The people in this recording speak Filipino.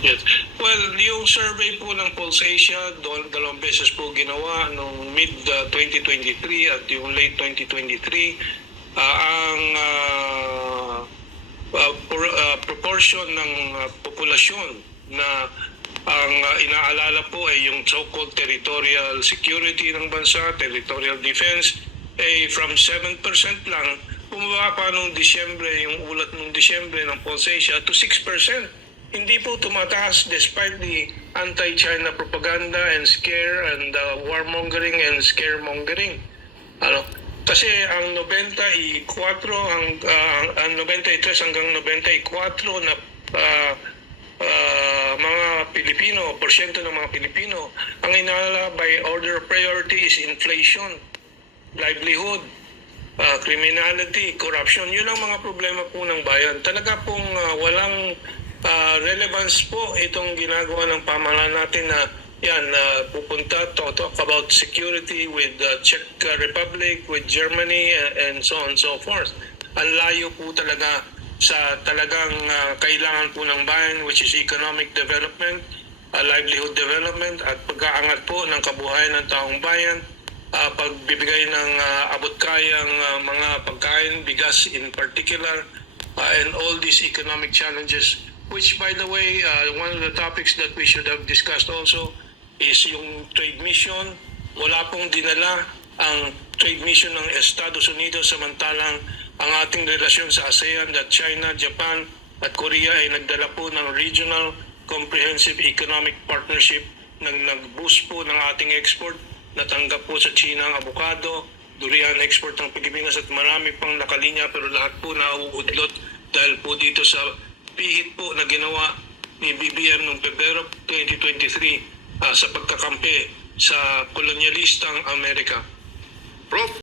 Yes. Well, yung survey po ng Pulse Asia, dalawang beses po ginawa nung mid-2023 at yung late 2023. Ang proportion ng populasyon na ang inaalala po ay yung so-called territorial security ng bansa, territorial defense, from 7% lang, bumaba pa nung Disyembre, yung ulat nung Disyembre ng Pulse Asia to 6%. Hindi po tumataas despite the anti-China propaganda and scare and warmongering and scaremongering. Ano? Kasi ang 94 ang 93 hanggang 94 na mga Pilipino, porsyento ng mga Pilipino, ang inaalala by order of priority is inflation, livelihood, criminality, corruption. Yun ang mga problema po ng bayan. Talaga pong walang relevance po itong ginagawa ng pamahalaan natin na yan, pupunta to talk about security with Czech Republic, with Germany, and so on and so forth. Ang layo po talaga sa talagang kailangan po ng bayan, which is economic development, livelihood development, at pag-aangat po ng kabuhayan ng taong bayan, pagbibigay ng abot-kayang mga pagkain, bigas in particular, and all these economic challenges, which by the way, one of the topics that we should have discussed also is yung trade mission. Wala pong dinala ang trade mission ng Estados Unidos, samantalang ang ating relasyon sa ASEAN, that China, Japan at Korea ay nagdala po ng regional comprehensive economic partnership, nag-boost po ng ating export. Natanggap po sa China ang avocado, durian export ng Pilipinas at marami pang nakalinya, pero lahat po nauudlot dahil po dito sa pihit po na ginawa ni BBM noong Pebrero 2023 sa pagkakampi sa kolonyalistang Amerika. Prof.